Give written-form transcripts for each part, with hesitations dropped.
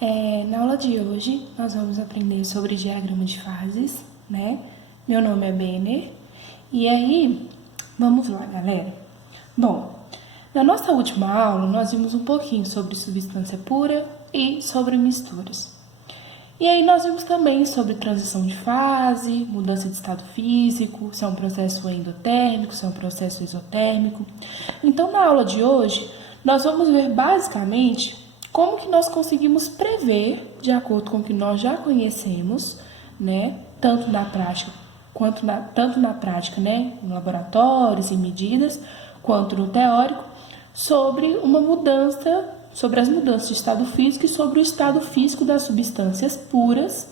Na aula de hoje, nós vamos aprender sobre diagrama de fases, né? Meu nome é Benner. E aí, vamos lá, galera. Bom, na nossa última aula, nós vimos um pouquinho sobre substância pura e sobre misturas. E aí, nós vimos também sobre transição de fase, mudança de estado físico, se é um processo endotérmico, se é um processo exotérmico. Então, na aula de hoje, nós vamos ver basicamente como que nós conseguimos prever, de acordo com o que nós já conhecemos, né, tanto na prática, né, em laboratórios e medidas, quanto no teórico, sobre as mudanças de estado físico e sobre o estado físico das substâncias puras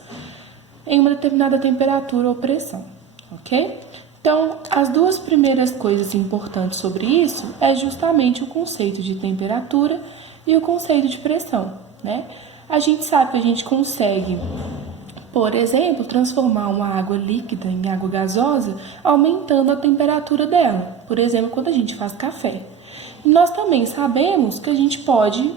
em uma determinada temperatura ou pressão, ok? Então, as duas primeiras coisas importantes sobre isso é justamente o conceito de temperatura e o conceito de pressão, né? A gente sabe que a gente consegue, por exemplo, transformar uma água líquida em água gasosa aumentando a temperatura dela, por exemplo, quando a gente faz café. E nós também sabemos que a gente pode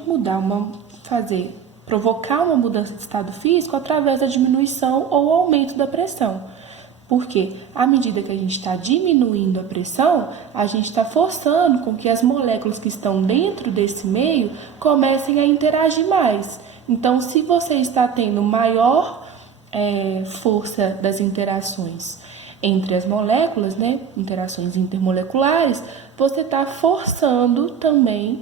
provocar uma mudança de estado físico através da diminuição ou aumento da pressão. Porque, à medida que a gente está diminuindo a pressão, a gente está forçando com que as moléculas que estão dentro desse meio comecem a interagir mais. Então, se você está tendo maior força das interações entre as moléculas, né, interações intermoleculares, você está forçando também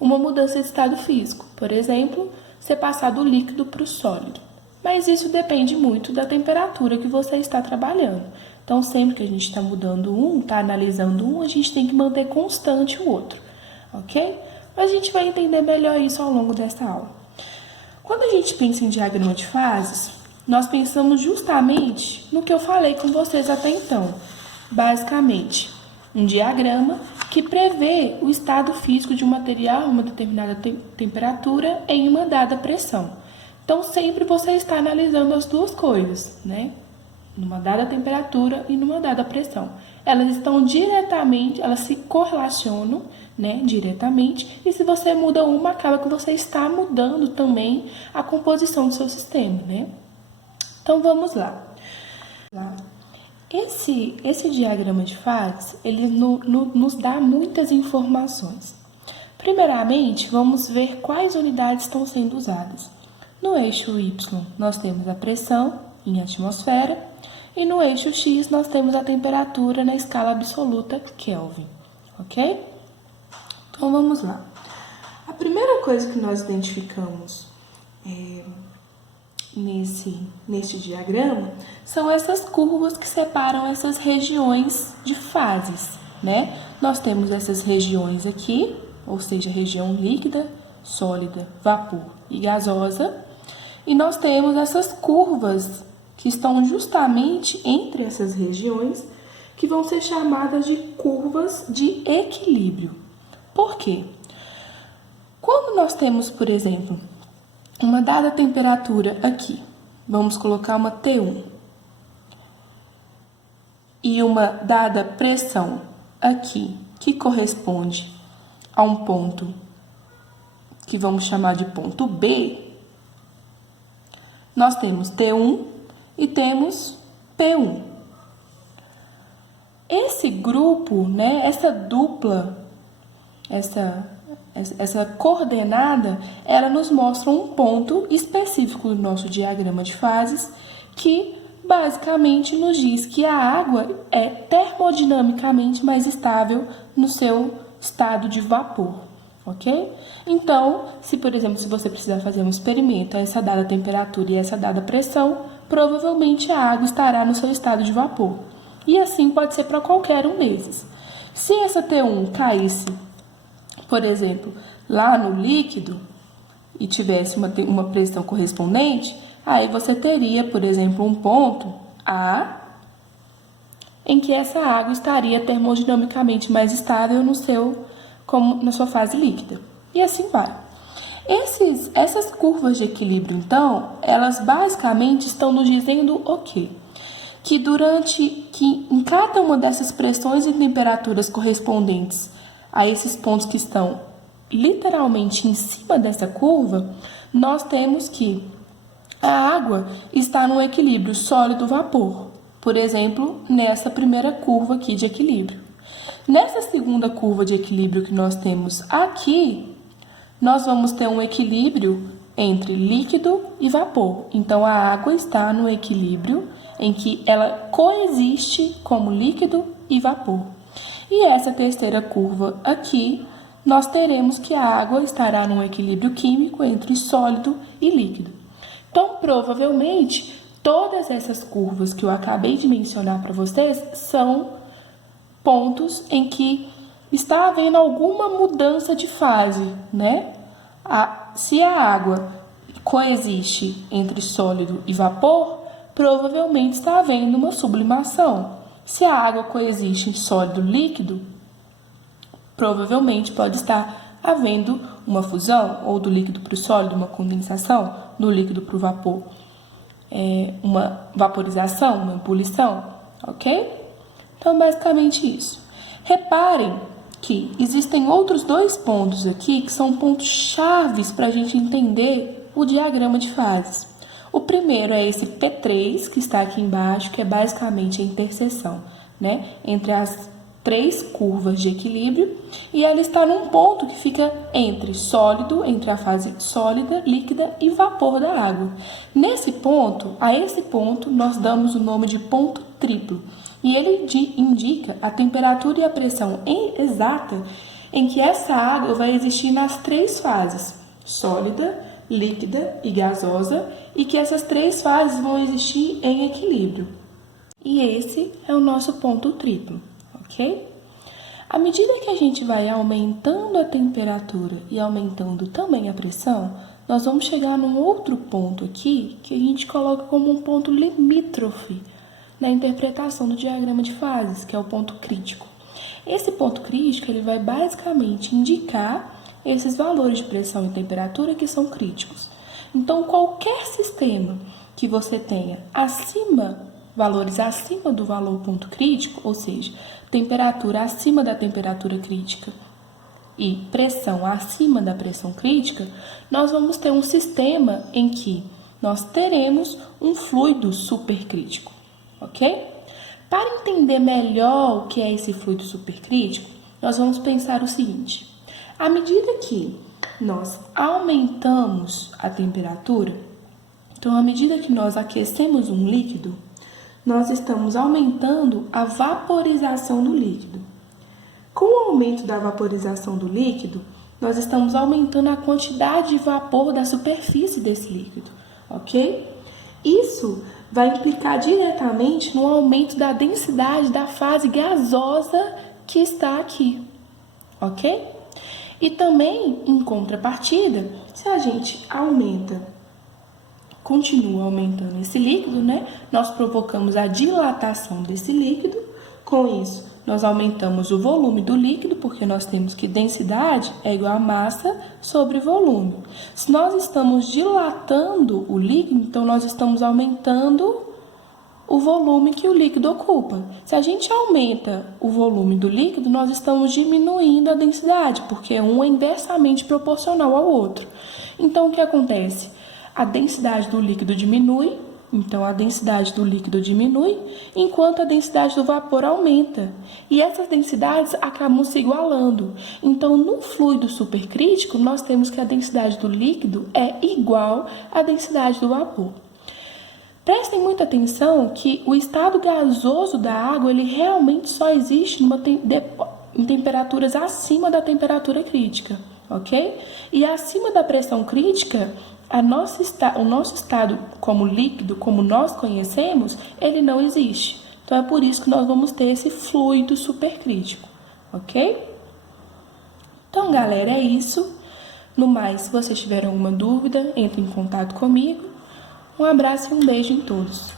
uma mudança de estado físico. Por exemplo, você passar do líquido para o sólido. Mas isso depende muito da temperatura que você está trabalhando. Então, sempre que a gente está mudando está analisando a gente tem que manter constante o outro, ok? Mas a gente vai entender melhor isso ao longo dessa aula. Quando a gente pensa em diagrama de fases, nós pensamos justamente no que eu falei com vocês até então. Basicamente, um diagrama que prevê o estado físico de um material em uma determinada temperatura em uma dada pressão. Então, sempre você está analisando as duas coisas, né? Numa dada temperatura e numa dada pressão. Elas se correlacionam, né, diretamente, e se você muda uma, acaba que você está mudando também a composição do seu sistema, né? Então, vamos lá. Esse diagrama de fases, ele nos dá muitas informações. Primeiramente, vamos ver quais unidades estão sendo usadas. No eixo Y, nós temos a pressão em atmosfera, e no eixo X, nós temos a temperatura na escala absoluta Kelvin, ok? Então, vamos lá. A primeira coisa que nós identificamos neste diagrama são essas curvas que separam essas regiões de fases, né? Nós temos essas regiões aqui, ou seja, região líquida, sólida, vapor e gasosa, e nós temos essas curvas que estão justamente entre essas regiões, que vão ser chamadas de curvas de equilíbrio. Por quê? Quando nós temos, por exemplo, uma dada temperatura aqui, vamos colocar uma T1, e uma dada pressão aqui, que corresponde a um ponto que vamos chamar de ponto B, nós temos T1 e temos P1. Esse grupo, né, essa dupla, essa coordenada, ela nos mostra um ponto específico do nosso diagrama de fases que basicamente nos diz que a água é termodinamicamente mais estável no seu estado de vapor, ok? Então, por exemplo, se você precisar fazer um experimento a essa dada temperatura e essa dada pressão, provavelmente a água estará no seu estado de vapor. E assim pode ser para qualquer um desses. Se essa T1 caísse, por exemplo, lá no líquido e tivesse uma pressão correspondente, aí você teria, por exemplo, um ponto A, em que essa água estaria termodinamicamente mais estável na sua fase líquida. E assim vai. Essas curvas de equilíbrio, então, elas basicamente estão nos dizendo o quê? Que em cada uma dessas pressões e temperaturas correspondentes a esses pontos que estão literalmente em cima dessa curva, nós temos que a água está no equilíbrio sólido-vapor, por exemplo, nessa primeira curva aqui de equilíbrio. Nessa segunda curva de equilíbrio que nós temos aqui, nós vamos ter um equilíbrio entre líquido e vapor. Então, a água está no equilíbrio em que ela coexiste como líquido e vapor. E essa terceira curva aqui, nós teremos que a água estará num equilíbrio químico entre sólido e líquido. Então, provavelmente, todas essas curvas que eu acabei de mencionar para vocês são pontos em que está havendo alguma mudança de fase, né? Se a água coexiste entre sólido e vapor, provavelmente está havendo uma sublimação. Se a água coexiste em sólido e líquido, provavelmente pode estar havendo uma fusão, ou do líquido para o sólido, uma condensação, do líquido para o vapor, uma vaporização, uma ebulição, ok? Então, basicamente isso. Reparem que existem outros dois pontos aqui que são pontos chaves para a gente entender o diagrama de fases. O primeiro é esse P3, que está aqui embaixo, que é basicamente a interseção, né, entre as três curvas de equilíbrio, e ela está num ponto que fica entre sólido, entre a fase sólida, líquida e vapor da água. Nesse ponto, a esse ponto, nós damos o nome de ponto triplo, e ele indica a temperatura e a pressão exata em que essa água vai existir nas três fases, sólida, líquida e gasosa, e que essas três fases vão existir em equilíbrio. E esse é o nosso ponto triplo, ok? À medida que a gente vai aumentando a temperatura e aumentando também a pressão, nós vamos chegar num outro ponto aqui que a gente coloca como um ponto limítrofe na interpretação do diagrama de fases, que é o ponto crítico. Esse ponto crítico ele vai basicamente indicar esses valores de pressão e temperatura que são críticos. Então, qualquer sistema que você tenha valores acima do valor ponto crítico, ou seja, temperatura acima da temperatura crítica e pressão acima da pressão crítica, nós vamos ter um sistema em que nós teremos um fluido supercrítico, ok? Para entender melhor o que é esse fluido supercrítico, nós vamos pensar o seguinte: à medida que nós aumentamos a temperatura, então à medida que nós aquecemos um líquido, nós estamos aumentando a vaporização do líquido. Com o aumento da vaporização do líquido, nós estamos aumentando a quantidade de vapor da superfície desse líquido, ok? Isso vai implicar diretamente no aumento da densidade da fase gasosa que está aqui, ok? E também, em contrapartida, se a gente continua aumentando esse líquido, né? Nós provocamos a dilatação desse líquido. Com isso, nós aumentamos o volume do líquido, porque nós temos que densidade é igual a massa sobre volume. Se nós estamos dilatando o líquido, então nós estamos aumentando o volume que o líquido ocupa. Se a gente aumenta o volume do líquido, nós estamos diminuindo a densidade, porque um é inversamente proporcional ao outro. Então, o que acontece? A densidade do líquido diminui, então a densidade do líquido diminui, enquanto a densidade do vapor aumenta. E essas densidades acabam se igualando. Então, no fluido supercrítico, nós temos que a densidade do líquido é igual à densidade do vapor. Prestem muita atenção que o estado gasoso da água, ele realmente só existe em temperaturas acima da temperatura crítica, ok? E acima da pressão crítica, o nosso estado como líquido, como nós conhecemos, ele não existe. Então, é por isso que nós vamos ter esse fluido supercrítico, ok? Então, galera, é isso. No mais, se vocês tiverem alguma dúvida, entre em contato comigo. Um abraço e um beijo em todos.